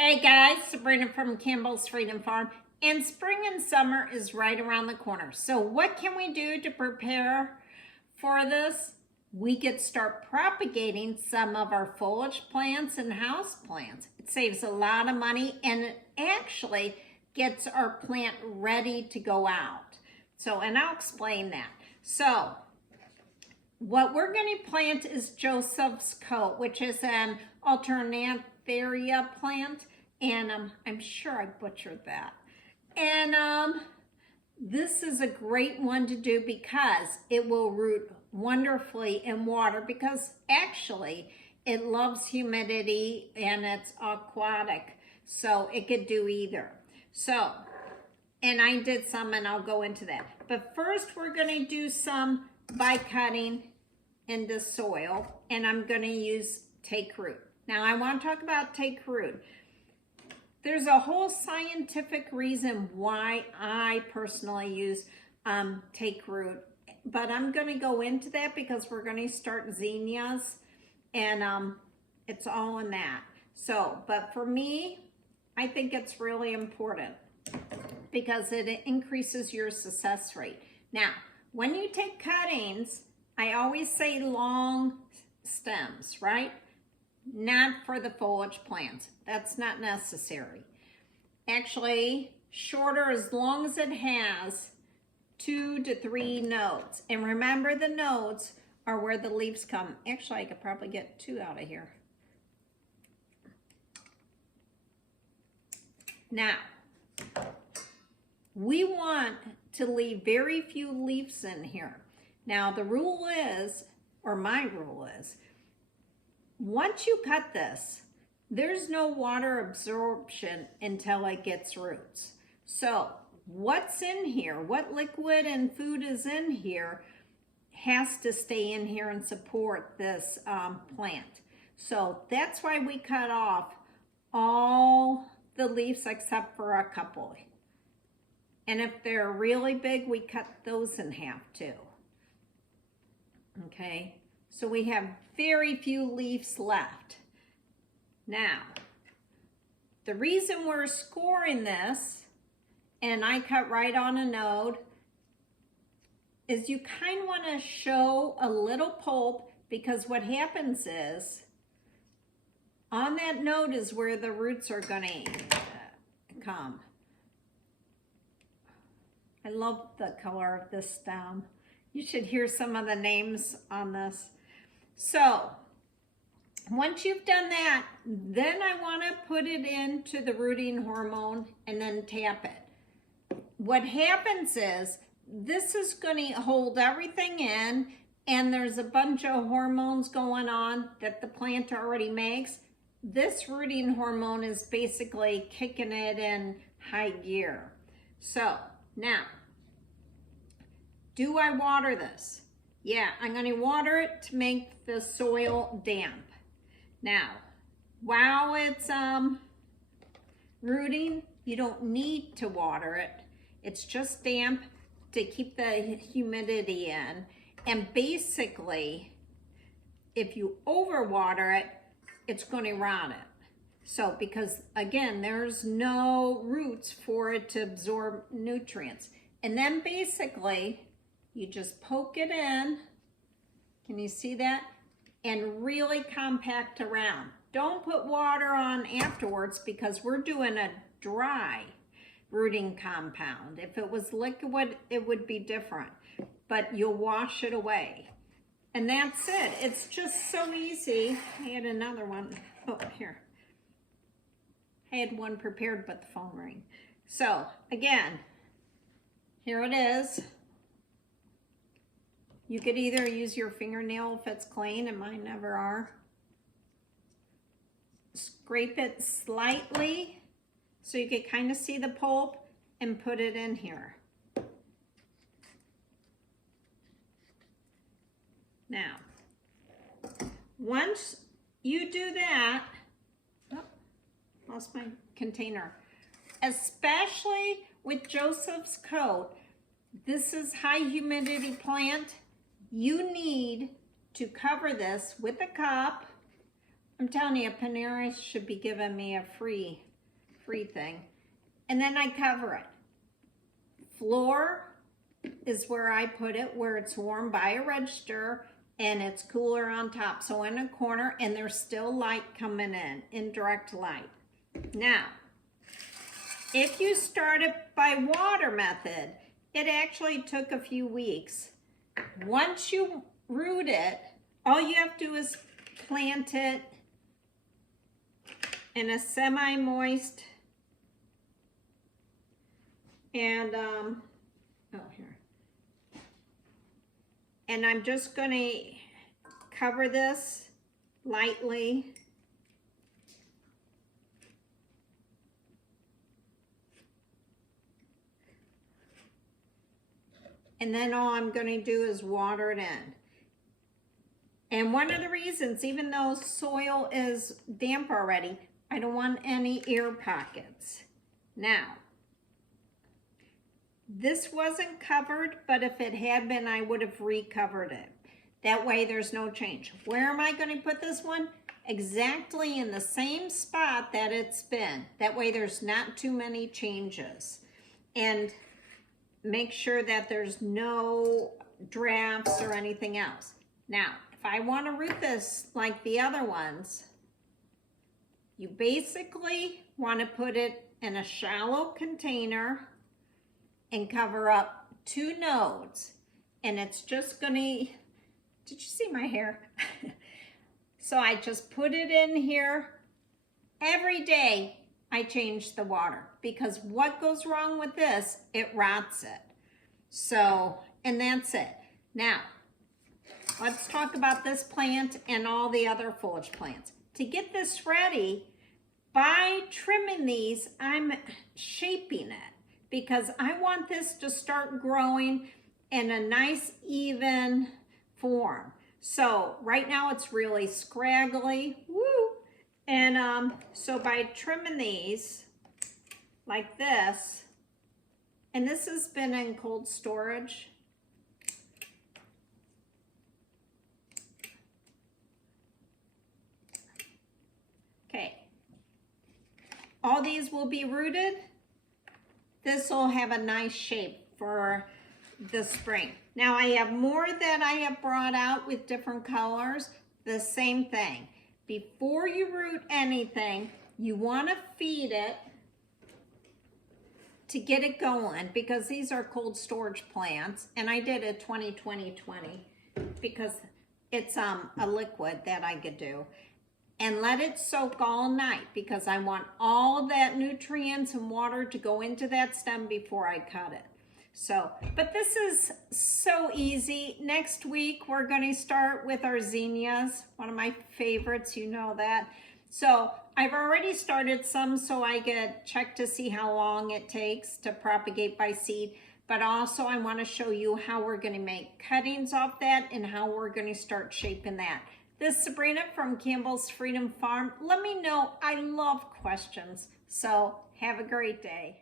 Hey guys, Sabrina from Campbell's Freedom Farm, and spring and summer is right around the corner. So what can we do to prepare for this? We could start propagating some of our foliage plants and house plants. It saves a lot of money and it actually gets our plant ready to go out. And I'll explain that. So what we're going to plant is Joseph's coat, which is an Alternanthera plant, and I'm sure I butchered that. And this is a great one to do because it will root wonderfully in water, because actually it loves humidity and it's aquatic, so it could do either. And I did some, and I'll go into that. But first we're going to do some by cutting into soil, and I'm going to use take root. Now I want to talk about take root. There's a whole scientific reason why I personally use take root, but I'm going to go into that because we're going to start zinnias, and it's all in that. But for me, I think it's really important because it increases your success rate. Now, when you take cuttings, I always say long stems, right? Not for the foliage plants. That's not necessary. Actually, shorter as long as it has 2 to 3 nodes. And remember, the nodes are where the leaves come. Actually, I could probably get 2 out of here. Now, we want to leave very few leaves in here. Now, the rule is, or my rule is, once you cut this, there's no water absorption until it gets roots. So what's in here, what liquid and food is in here, has to stay in here and support this plant. So that's why we cut off all the leaves except for a couple. And if they're really big, we cut those in half too. Okay, so we have very few leaves left. Now, the reason we're scoring this, and I cut right on a node, is you kind of want to show a little pulp, because what happens is, on that node is where the roots are going to come. I love the color of this stem. You should hear some of the names on this. So once you've done that, then I want to put it into the rooting hormone and then tap it. What happens is this is going to hold everything in, and there's a bunch of hormones going on that the plant already makes. This rooting hormone is basically kicking it in high gear. So now, do I water this? Yeah, I'm going to water it to make the soil damp. Now, while it's rooting, you don't need to water it. It's just damp to keep the humidity in. And basically, if you overwater it, it's going to rot it. So, because again, there's no roots for it to absorb nutrients. And then basically, you just poke it in. Can you see that? And really compact around. Don't put water on afterwards, because we're doing a dry rooting compound. If it was liquid, it would be different, but you'll wash it away. And that's it. It's just so easy. I had another one. Oh, here. I had one prepared, but the phone rang. So again, here it is. You could either use your fingernail if it's clean, and mine never are. Scrape it slightly so you can kind of see the pulp, and put it in here. Now, once you do that, oh, lost my container. Especially with Joseph's coat, this is high humidity plant. You need to cover this with a cup. I'm telling you, Panera should be giving me a free thing. And then I cover it. Floor is where I put it, where it's warm by a register and it's cooler on top. So in a corner, and there's still light coming in direct light. Now, if you start it by water method, it actually took a few weeks. Once you root it, all you have to do is plant it in a semi-moist and here. And I'm just going to cover this lightly. And then all I'm going to do is water it in. And one of the reasons, even though soil is damp already, I don't want any air pockets. Now, this wasn't covered, but if it had been, I would have recovered it. That way there's no change. Where am I going to put this one? Exactly in the same spot that it's been. That way there's not too many changes. And make sure that there's no drafts or anything else. Now, if I want to root this like the other ones, you basically want to put it in a shallow container and cover up 2 nodes. And it's just gonna, did you see my hair? So I just put it in here. Every day I change the water, because what goes wrong with this, it rots it. So, and that's it. Now, let's talk about this plant and all the other foliage plants. To get this ready, by trimming these, I'm shaping it, because I want this to start growing in a nice even form. So right now it's really scraggly, woo! And so by trimming these like this, and this has been in cold storage. Okay, all these will be rooted. This will have a nice shape for the spring. Now I have more that I have brought out with different colors. The same thing. Before you root anything, you want to feed it to get it going, because these are cold storage plants, and I did a 20-20-20 because it's a liquid that I could do. And let it soak all night, because I want all that nutrients and water to go into that stem before I cut it. So, but this is so easy. Next week, we're going to start with our zinnias, one of my favorites, you know that. So I've already started some, so I get checked to see how long it takes to propagate by seed. But also I want to show you how we're going to make cuttings off that and how we're going to start shaping that. This is Sabrina from Campbell's Freedom Farm. Let me know. I love questions. So have a great day.